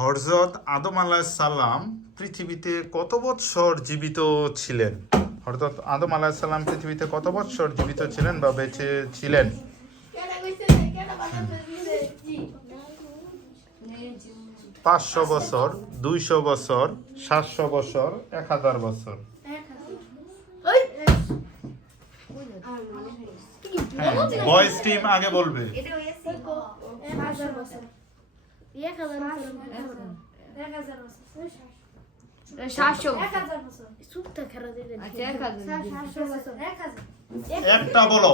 হযরত আদম আলাইহিস সালাম পৃথিবীতে কত বৎসর জীবিত ছিলেন? হযরত আদম আলাইহিস সালাম পৃথিবীতে কত বৎসর জীবিত ছিলেন বা বেঁচে ছিলেন? 500 বছর, 200 বছর, 700 বছর, 1000 বছর। হ্যাঁ, বয়েজ টিম আগে বলবে। একটা বলো।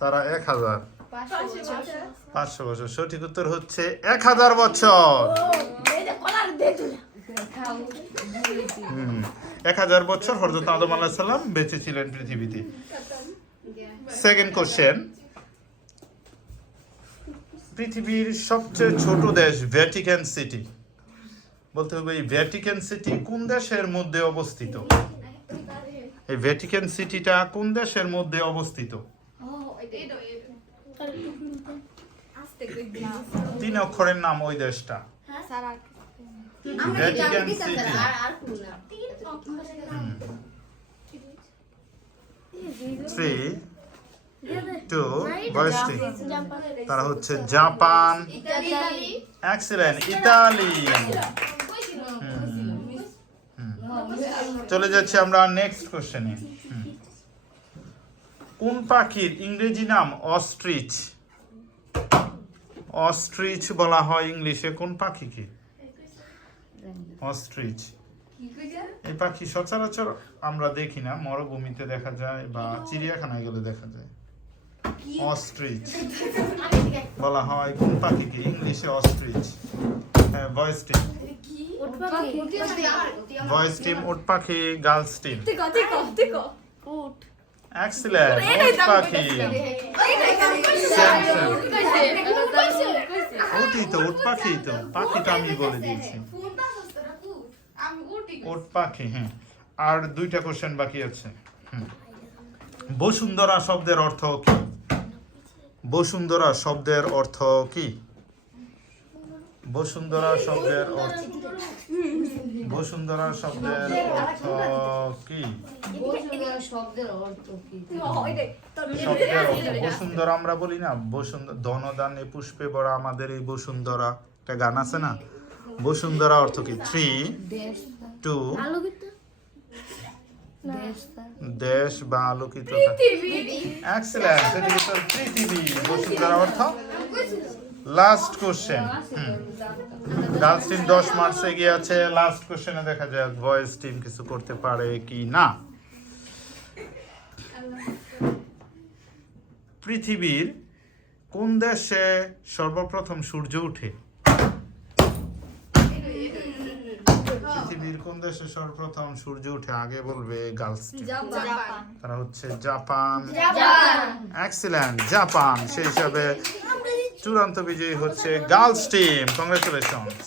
তারা 1500 বছর। সঠিক উত্তর হচ্ছে 1000 বছর। 1000 বছর হযরত আদম আলাইহিস সালাম বেঁচে ছিলেন পৃথিবীতে। সেকেন্ড কোশ্চেন, পৃথিবীর সবচেয়ে ছোট দেশ ভ্যাটিকান সিটি, বলতে হবে এই ভ্যাটিকান সিটি কোন দেশের মধ্যে অবস্থিত? এই ভ্যাটিকান সিটিটা কোন দেশের মধ্যে অবস্থিত? 3 অক্ষরের নাম ওই দেশটা। Vatican city. 3, 2, voice team. তারা হচ্ছে জাপান। Excellent, Italy. চলে যাচ্ছি আমরা নেক্সট কোশ্চেনে। কোন পাখির ইংরেজি নাম অস্ট্রিচ? অস্ট্রিচ বলা হয় ইংলিশে কোন পাখিকে? অস্ট্রিচ। এই পাখি সচরাচর আমরা দেখি না, মরুভূমিতে দেখা যায় বা চিড়িয়াখানায় গেলে দেখা যায়। অস্ট্রিচ বলা হয় কোন পাখিকে ইংলিশে? অস্ট্রিচ। হ্যাঁ, ভয়েস টিম। ভয়েস টিম উট পাখি, গার্লস টিম। এক্সেলেন্ট, উট পাখি। উটই তো, উট পাখি তো, পাখিটা আমি বলে দিয়েছি। উট পাখি। হ্যাঁ, আর 2টা কোশ্চেন বাকি আছে। বসুন্ধরা শব্দের অর্থ কি? বসুন্ধরা শব্দের অর্থ কি? বসুন্ধরা শব্দের অর্থ, বসুন্ধরা শব্দের অর্থ কি? শব্দের অর্থ বসুন্ধরা আমরা বলি না, বসুন্ধরা ধনদানে পুষ্পে ভরা আমাদের এই বসুন্ধরা, একটা গান আছে না? বসুন্ধরা অর্থ কি? 3, 2, দেশ বা আলোকিত। এক্সেলেন্ট, সেটি হচ্ছে পৃথিবী। বসুন্ধরা অর্থ। Last question. Girls team 10 marks এগিয়ে আছে। লাস্ট কোশ্চেনে দেখা যাক বয়েজ টিম কিছু করতে পারে কি না। পৃথিবীর কোন দেশে সর্বপ্রথম সূর্য ওঠে? পৃথিবীর কোন দেশে সর্বপ্রথম সূর্য ওঠে আগে বলবে গার্লস টিম। তারা হচ্ছে জাপান। Excellent, Japan. সেই হিসাবে চূড়ান্ত বিজয়ী হচ্ছে গার্লস টিম। কংগ্রেচুলেশনস।